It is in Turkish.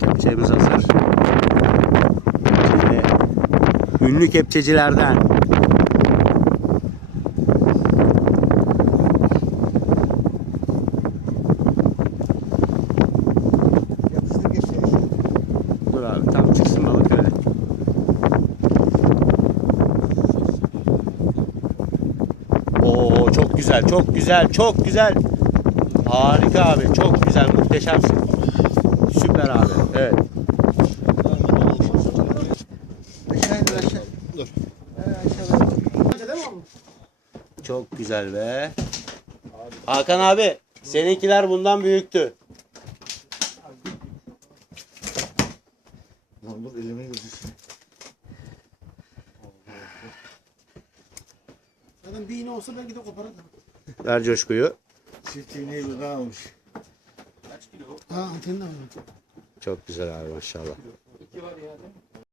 Kepçemiz hazır. Şimdi ünlü kepçecilerden. Dur abi tam çıksın balık öyle. Oo çok güzel, çok güzel, çok güzel. Harika abi, çok güzel, muhteşemsin. Süper abi. Evet. Dur. Çok güzel be. Hakan abi, seninkiler bundan büyüktü. Dur elime girdi. Zaten bir iğne olsa belki de koparırdım. Ver coşkuyu. Çift iğneyi bir almış. Ha antenin de var. Çok güzel abi maşallah.